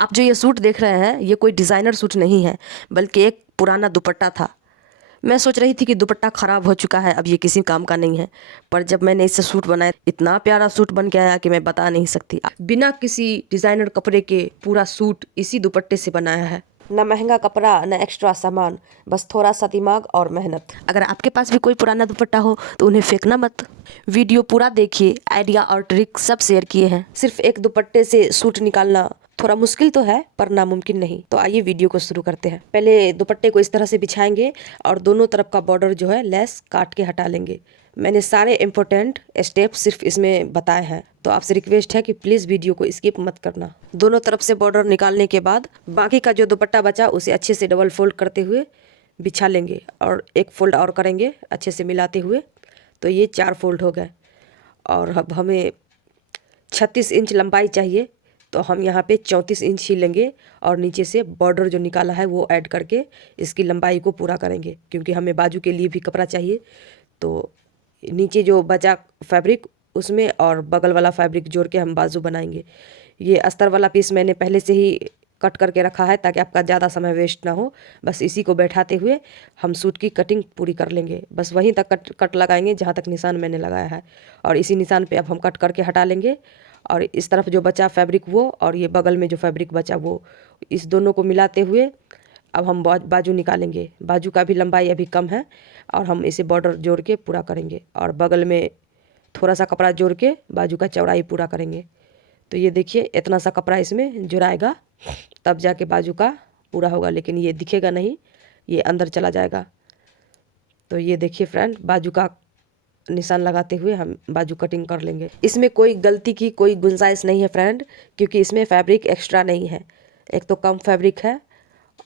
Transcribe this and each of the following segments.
आप जो ये सूट देख रहे हैं ये कोई डिज़ाइनर सूट नहीं है, बल्कि एक पुराना दुपट्टा था। मैं सोच रही थी कि दुपट्टा ख़राब हो चुका है, अब ये किसी काम का नहीं है। पर जब मैंने इससे सूट बनाया, इतना प्यारा सूट बन के आया कि मैं बता नहीं सकती। बिना किसी डिज़ाइनर कपड़े के पूरा सूट इसी दुपट्टे से बनाया है। ना महंगा कपड़ा, ना एक्स्ट्रा सामान, बस थोड़ा सा दिमाग और मेहनत। अगर आपके पास भी कोई पुराना दुपट्टा हो तो उन्हें फेंकना मत। वीडियो पूरा देखिए, आइडिया और ट्रिक सब शेयर किए हैं। सिर्फ एक दुपट्टे से सूट निकालना थोड़ा मुश्किल तो है, पर नामुमकिन नहीं। तो आइए वीडियो को शुरू करते हैं। पहले दुपट्टे को इस तरह से बिछाएंगे और दोनों तरफ का बॉर्डर जो है लेस काट के हटा लेंगे। मैंने सारे इम्पोर्टेंट स्टेप सिर्फ इसमें बताए हैं, तो आपसे रिक्वेस्ट है कि प्लीज़ वीडियो को स्किप मत करना। दोनों तरफ से बॉर्डर निकालने के बाद बाकी का जो दुपट्टा बचा उसे अच्छे से डबल फोल्ड करते हुए बिछा लेंगे और एक फोल्ड और करेंगे अच्छे से मिलाते हुए। तो ये 4 फोल्ड हो गए। और अब हमें 36 इंच लंबाई चाहिए, तो हम यहाँ पे 34 इंच ही लेंगे और नीचे से बॉर्डर जो निकाला है वो ऐड करके इसकी लंबाई को पूरा करेंगे, क्योंकि हमें बाजू के लिए भी कपड़ा चाहिए। तो नीचे जो बचा फैब्रिक उसमें और बगल वाला फैब्रिक जोड़ के हम बाजू बनाएंगे। ये अस्तर वाला पीस मैंने पहले से ही कट करके रखा है ताकि आपका ज़्यादा समय वेस्ट ना हो। बस इसी को बैठाते हुए हम सूट की कटिंग पूरी कर लेंगे। बस वहीं तक कट लगाएंगे जहाँ तक निशान मैंने लगाया है, और इसी निशान पे अब हम कट करके हटा लेंगे। और इस तरफ जो बचा फैब्रिक वो, और ये बगल में जो फैब्रिक बचा वो, इस दोनों को मिलाते हुए अब हम बाजू निकालेंगे। बाजू का भी लंबाई अभी कम है और हम इसे बॉर्डर जोड़ के पूरा करेंगे और बगल में थोड़ा सा कपड़ा जोड़ के बाजू का चौड़ाई पूरा करेंगे। तो ये देखिए, इतना सा कपड़ा इसमें जुड़ाएगा तब जाके बाजू का पूरा होगा, लेकिन ये दिखेगा नहीं, ये अंदर चला जाएगा। तो ये देखिए फ्रेंड, बाजू का निशान लगाते हुए हम बाजू कटिंग कर लेंगे। इसमें कोई गलती की कोई गुंजाइश नहीं है फ्रेंड, क्योंकि इसमें फैब्रिक एक्स्ट्रा नहीं है। एक तो कम फैब्रिक है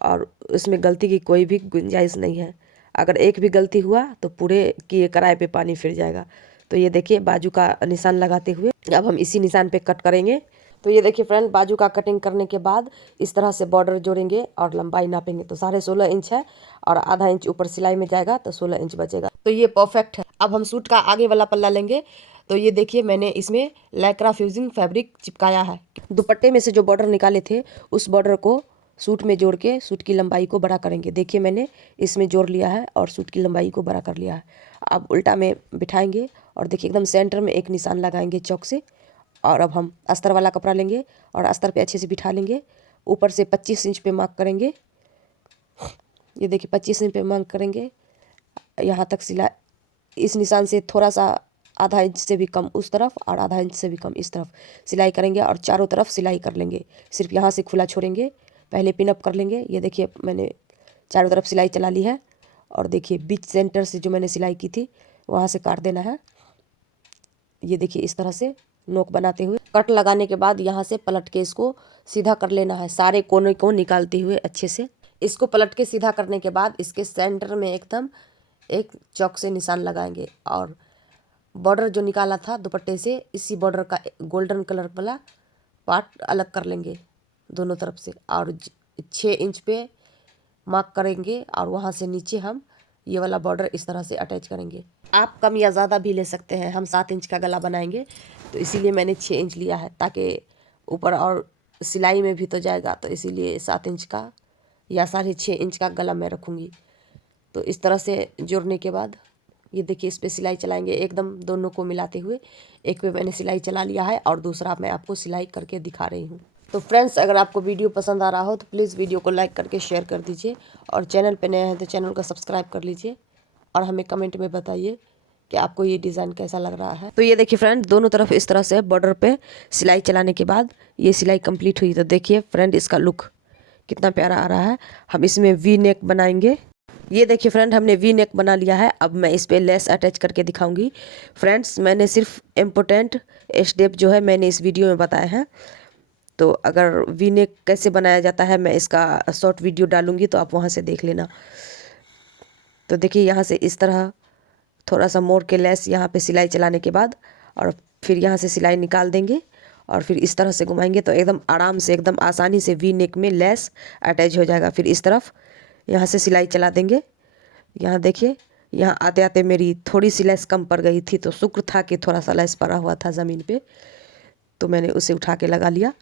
और इसमें गलती की कोई भी गुंजाइश नहीं है। अगर एक भी गलती हुआ तो पूरे किए कराए पे पानी फिर जाएगा। तो ये देखिए, बाजू का निशान लगाते हुए अब हम इसी निशान पे कट करेंगे। तो ये देखिए फ्रेंड, बाजू का कटिंग करने के बाद इस तरह से बॉर्डर जोड़ेंगे और लंबाई नापेंगे। तो 16.5 इंच है और आधा इंच ऊपर सिलाई में जाएगा, तो 16 इंच बचेगा। तो ये परफेक्ट है। अब हम सूट का आगे वाला पल्ला लेंगे। तो ये देखिए, मैंने इसमें लैक्रा फ्यूजिंग फैब्रिक चिपकाया है। दुपट्टे में से जो बॉर्डर निकाले थे उस बॉर्डर को सूट में जोड़ के सूट की लंबाई को बड़ा करेंगे। देखिए, मैंने इसमें जोड़ लिया है और सूट की लंबाई को बड़ा कर लिया है। अब उल्टा में बिठाएंगे और देखिए एकदम सेंटर में एक निशान लगाएंगे चौक से। और अब हम अस्तर वाला कपड़ा लेंगे और अस्तर पे अच्छे से बिठा लेंगे। ऊपर से 25 इंच पे मार्क करेंगे। ये देखिए 25 इंच पे मार्क करेंगे। यहाँ तक सिलाई इस निशान से थोड़ा सा आधा इंच से भी कम उस तरफ और आधा इंच से भी कम इस तरफ सिलाई करेंगे और चारों तरफ सिलाई कर लेंगे। सिर्फ यहाँ से खुला छोड़ेंगे, पहले पिनअप कर लेंगे। ये देखिए, मैंने चारों तरफ सिलाई चला ली है और देखिए बीच सेंटर से जो मैंने सिलाई की थी वहाँ से काट देना है। ये देखिए, इस तरह से नोक बनाते हुए कट लगाने के बाद यहाँ से पलट के इसको सीधा कर लेना है, सारे कोने को निकालते हुए अच्छे से। इसको पलट के सीधा करने के बाद इसके सेंटर में एकदम एक चौक से निशान लगाएंगे और बॉर्डर जो निकाला था दुपट्टे से, इसी बॉर्डर का गोल्डन कलर वाला पार्ट अलग कर लेंगे दोनों तरफ से और 6 इंच पे मार्क करेंगे और वहाँ से नीचे हम ये वाला बॉर्डर इस तरह से अटैच करेंगे। आप कम या ज़्यादा भी ले सकते हैं। हम 7 इंच का गला बनाएंगे तो इसीलिए मैंने 6 इंच लिया है, ताकि ऊपर और सिलाई में भी तो जाएगा, तो इसीलिए 7 इंच का या 6.5 इंच का गला मैं रखूँगी। तो इस तरह से जोड़ने के बाद ये देखिए, इस पर सिलाई चलाएंगे एकदम दोनों को मिलाते हुए। एक पे मैंने सिलाई चला लिया है और दूसरा मैं आपको सिलाई करके दिखा रही हूँ। तो फ्रेंड्स, अगर आपको वीडियो पसंद आ रहा हो तो प्लीज़ वीडियो को लाइक करके शेयर कर दीजिए और चैनल पे नए हैं तो चैनल को सब्सक्राइब कर लीजिए और हमें कमेंट में बताइए कि आपको ये डिज़ाइन कैसा लग रहा है। तो ये देखिए फ्रेंड, दोनों तरफ इस तरह से बॉर्डर पे सिलाई चलाने के बाद ये सिलाई कंप्लीट हुई। तो देखिए फ्रेंड, इसका लुक कितना प्यारा आ रहा है। हम इसमें वी नेक बनाएंगे। ये देखिए फ्रेंड, हमने वी नेक बना लिया है। अब मैं इस पर लेस अटैच करके दिखाऊंगी। फ्रेंड्स, मैंने सिर्फ इम्पोर्टेंट स्टेप जो है मैंने इस वीडियो में बताए हैं। तो अगर वी नेक कैसे बनाया जाता है मैं इसका शॉर्ट वीडियो डालूंगी, तो आप वहाँ से देख लेना। तो देखिए, यहाँ से इस तरह थोड़ा सा मोड़ के लेस यहाँ पे सिलाई चलाने के बाद और फिर यहाँ से सिलाई निकाल देंगे और फिर इस तरह से घुमाएंगे तो एकदम आराम से एकदम आसानी से वी नेक में लेस अटैच हो जाएगा। फिर इस तरफ यहाँ से सिलाई चला देंगे। यहाँ देखिए, यहाँ आते आते मेरी थोड़ी सी लेस कम पड़ गई थी, तो शुक्र था कि थोड़ा सा लेस पड़ा हुआ था ज़मीन पे, तो मैंने उसे उठा के लगा लिया।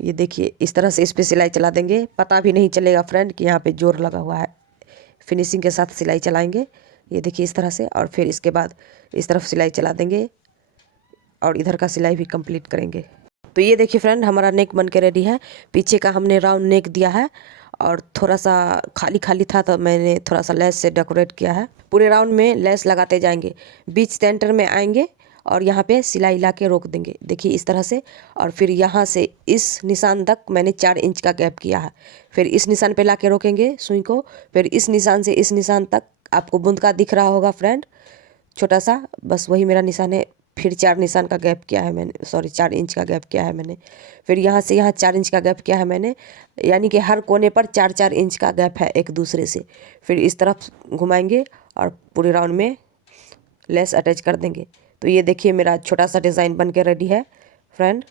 ये देखिए इस तरह से इस पे सिलाई चला देंगे, पता भी नहीं चलेगा फ्रेंड कि यहाँ पे जोर लगा हुआ है। फिनिशिंग के साथ सिलाई चलाएंगे, ये देखिए इस तरह से, और फिर इसके बाद इस तरफ सिलाई चला देंगे और इधर का सिलाई भी कंप्लीट करेंगे। तो ये देखिए फ्रेंड हमारा नेक बन के रेडी है। पीछे का हमने राउंड नेक दिया है और थोड़ा सा खाली खाली था तो मैंने थोड़ा सा लेस से डेकोरेट किया है। पूरे राउंड में लेस लगाते जाएंगे, बीच सेंटर में आएंगे और यहाँ पे सिलाई ला के रोक देंगे, देखिए इस तरह से। और फिर यहाँ से इस निशान तक मैंने 4 इंच का गैप किया है। फिर इस निशान पे ला के रोकेंगे सुई को, फिर इस निशान से इस निशान तक आपको बूंद का दिख रहा होगा फ्रेंड, छोटा सा, बस वही मेरा निशान है। फिर 4 निशान का गैप किया है मैंने, सॉरी 4 इंच का गैप किया है मैंने। फिर यहाँ से यहाँ 4 इंच का गैप किया है मैंने, यानी कि हर कोने पर 4-4 इंच का गैप है एक दूसरे से। फिर इस तरफ घुमाएंगे और पूरे राउंड में लेस अटैच कर देंगे। तो ये देखिए मेरा छोटा सा डिज़ाइन बन के रेडी है फ्रेंड।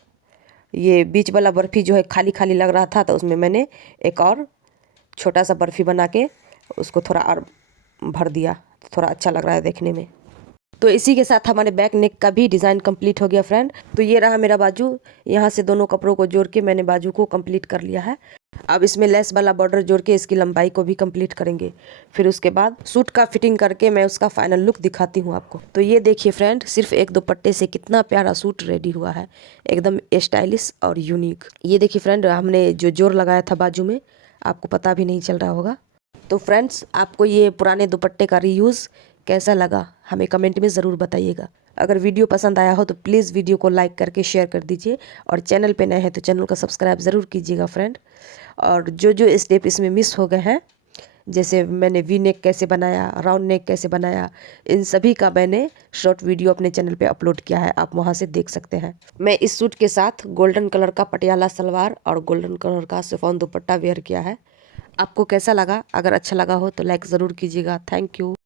ये बीच वाला बर्फ़ी जो है खाली खाली लग रहा था तो उसमें मैंने एक और छोटा सा बर्फ़ी बना के उसको थोड़ा और भर दिया, थोड़ा अच्छा लग रहा है देखने में। तो इसी के साथ हमारे बैक नेक का भी डिज़ाइन कंप्लीट हो गया फ्रेंड। तो ये रहा मेरा बाजू, यहाँ से दोनों कपड़ों को जोड़ के मैंने बाजू को कंप्लीट कर लिया है। अब इसमें लेस वाला बॉर्डर जोड़ के इसकी लंबाई को भी कंप्लीट करेंगे। फिर उसके बाद सूट का फिटिंग करके मैं उसका फाइनल लुक दिखाती हूँ आपको। तो ये देखिए फ्रेंड, सिर्फ एक दुपट्टे से कितना प्यारा सूट रेडी हुआ है, एकदम स्टाइलिश और यूनिक। ये देखिए फ्रेंड, हमने जो जोर लगाया था बाजू में, आपको पता भी नहीं चल रहा होगा। तो फ्रेंड्स, आपको ये पुराने दुपट्टे का रीयूज़ कैसा लगा हमें कमेंट में ज़रूर बताइएगा। अगर वीडियो पसंद आया हो तो प्लीज़ वीडियो को लाइक करके शेयर कर दीजिए, और चैनल पे नए हैं तो चैनल को सब्सक्राइब ज़रूर कीजिएगा फ्रेंड। और जो जो स्टेप इसमें मिस हो गए हैं, जैसे मैंने वी नेक कैसे बनाया, राउंड नेक कैसे बनाया, इन सभी का मैंने शॉर्ट वीडियो अपने चैनल पे अपलोड किया है, आप वहाँ से देख सकते हैं। मैं इस सूट के साथ गोल्डन कलर का पटियाला सलवार और गोल्डन कलर का शिफॉन दुपट्टा वेयर किया है। आपको कैसा लगा? अगर अच्छा लगा हो तो लाइक ज़रूर कीजिएगा। Thank you.